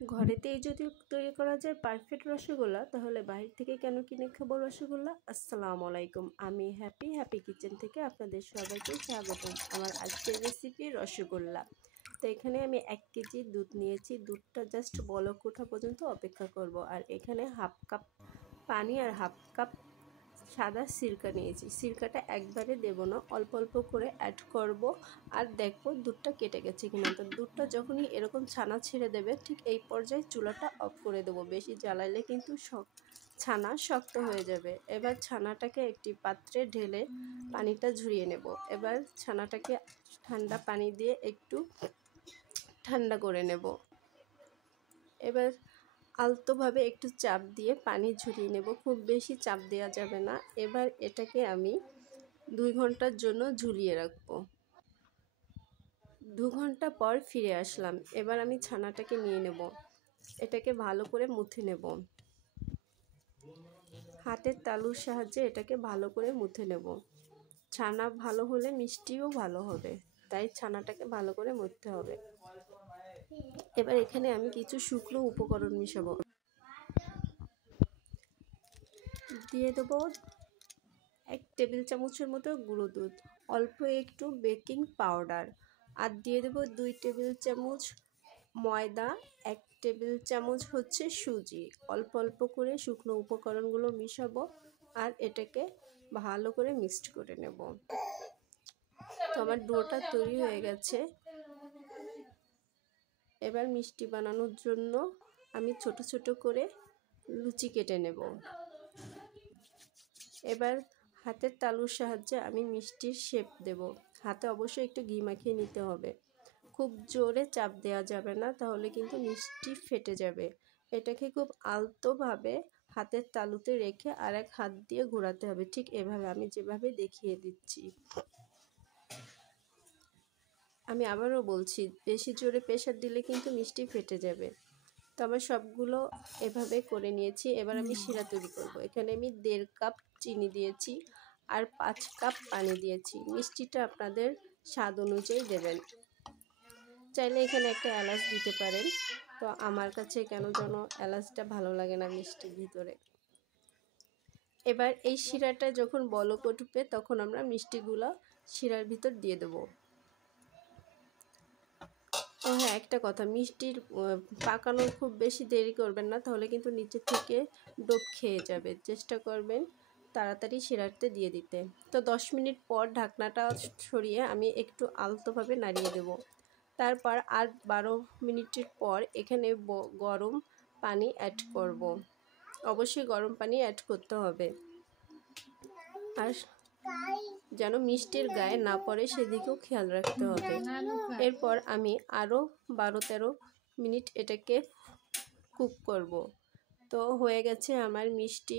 ঘরেতেই যদি তৈরি করা যায় পারফেক্ট রসগোল্লা, তাহলে বাইরে থেকে কেন কিনে খাবো রসগোল্লা? আসসালামু আলাইকুম, আমি হ্যাপি কিচেন থেকে আপনাদের সবাইকে স্বাগতম। আমার আজকের রেসিপি রসগোল্লা। তো এখানে আমি 1 কেজি দুধ নিয়েছি। দুধটা জাস্ট বলক ওঠা পর্যন্ত অপেক্ষা করব। আর এখানে হাফ কাপ পানি আর হাফ কাপ সাদা সিরকা নিয়েছি। সিরকাটা একবারে দেব না, অল্প অল্প করে অ্যাড করব। আর দেখবো দুধটা কেটে গেছে কিনা। তো দুধটা যখনই এরকম ছানা ছেড়ে দেবে, ঠিক এই পর্যায়ে চুলাটা অফ করে দেবো। বেশি জ্বালাইলে কিন্তু ছানা শক্ত হয়ে যাবে। এবার ছানাটাকে একটি পাত্রে ঢেলে পানিটা ঝরিয়ে নেব। এবার ছানাটাকে ঠান্ডা পানি দিয়ে একটু ঠান্ডা করে নেব। এবার আলতোভাবে একটু চাপ দিয়ে পানি ঝরিয়ে নেব, খুব বেশি চাপ দেওয়া যাবে না। এবার এটাকে আমি 2 ঘন্টার জন্য ঝুলিয়ে রাখবো। 2 ঘন্টা পর ফিরে আসলাম। এবার আমি ছানাটাকে নিয়ে নেব, এটাকে ভালো করে মুথে নেব। হাতের তালুর সাহায্যে এটাকে ভালো করে মুথে নেব। ছানা ভালো হলে মিষ্টিও ভালো হবে, তাই ছানাটাকে ভালো করে মুথতে হবে। এবার এখানে আমি কিছু শুকনো উপকরণ মিশাবো। দিয়ে দেবো 1 টেবিল চামচের মতো গুঁড়ো দুধ, অল্প একটু বেকিং পাউডার, আর দিয়ে দেবো 2 টেবিল চামচ ময়দা, 1 টেবিল চামচ হচ্ছে সুজি। অল্প অল্প করে শুকনো উপকরণগুলো মিশাবো আর এটাকে ভালো করে মিক্সড করে নেব। তো আমার ডোটা তৈরি হয়ে গেছে। এবার মিষ্টি বানানোর জন্য আমি ছোট ছোট করে লুচি কেটে নেব। এবার হাতের তালুর সাহায্যে আমি মিষ্টির শেপ দেব। হাতে অবশ্যই একটু ঘি মাখিয়ে নিতে হবে। খুব জোরে চাপ দেওয়া যাবে না, তাহলে কিন্তু মিষ্টি ফেটে যাবে। এটাকে খুব আলতোভাবে হাতের তালুতে রেখে আর এক হাত দিয়ে ঘোরাতে হবে, ঠিক এভাবে আমি যেভাবে দেখিয়ে দিচ্ছি। আমি আবারও বলছি, বেশি জোরে প্রেসার দিলে কিন্তু মিষ্টি ফেটে যাবে। তো আমার সবগুলো এভাবে করে নিয়েছি। এবার আমি শিরা তৈরি করব। এখানে আমি 1.5 কাপ চিনি দিয়েছি আর 5 কাপ পানি দিয়েছি। মিষ্টিটা আপনাদের স্বাদ অনুযায়ী দেবেন। চাইলে এখানে একটা এলাচ দিতে পারেন। তো আমার কাছে কেন যেন এলাচটা ভালো লাগে না মিষ্টির ভিতরে। এবার এই শিরাটা যখন বলক উঠবে, তখন আমরা মিষ্টিগুলো শিরার ভিতর দিয়ে দেবো। ও হ্যাঁ, একটা কথা, মিষ্টির পাকানোর খুব বেশি দেরি করবেন না, তাহলে কিন্তু নিচে থেকে ডোব খেয়ে যাবে। চেষ্টা করবেন তাড়াতাড়ি শিরাতে দিয়ে দিতে। তো 10 মিনিট পর ঢাকনাটা সরিয়ে আমি একটু আলতোভাবে নাড়িয়ে দেব। তারপর আর 12 মিনিটের পর এখানে গরম পানি অ্যাড করব। অবশ্যই গরম পানি অ্যাড করতে হবে, আর যেন মিষ্টির গায়ে না পড়ে সেদিকেও খেয়াল রাখতে হবে। এরপর আমি আরও 12-13 মিনিট এটাকে কুক করব। তো হয়ে গেছে আমার মিষ্টি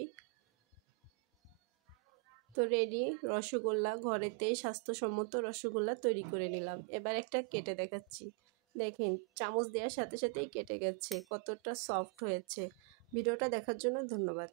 তো রেডি। রসগোল্লা, ঘরেতে স্বাস্থ্যসম্মত রসগোল্লা তৈরি করে নিলাম। এবার একটা কেটে দেখাচ্ছি। দেখেন, চামচ দেওয়ার সাথে সাথেই কেটে গেছে, কতটা সফট হয়েছে। ভিডিওটা দেখার জন্য ধন্যবাদ।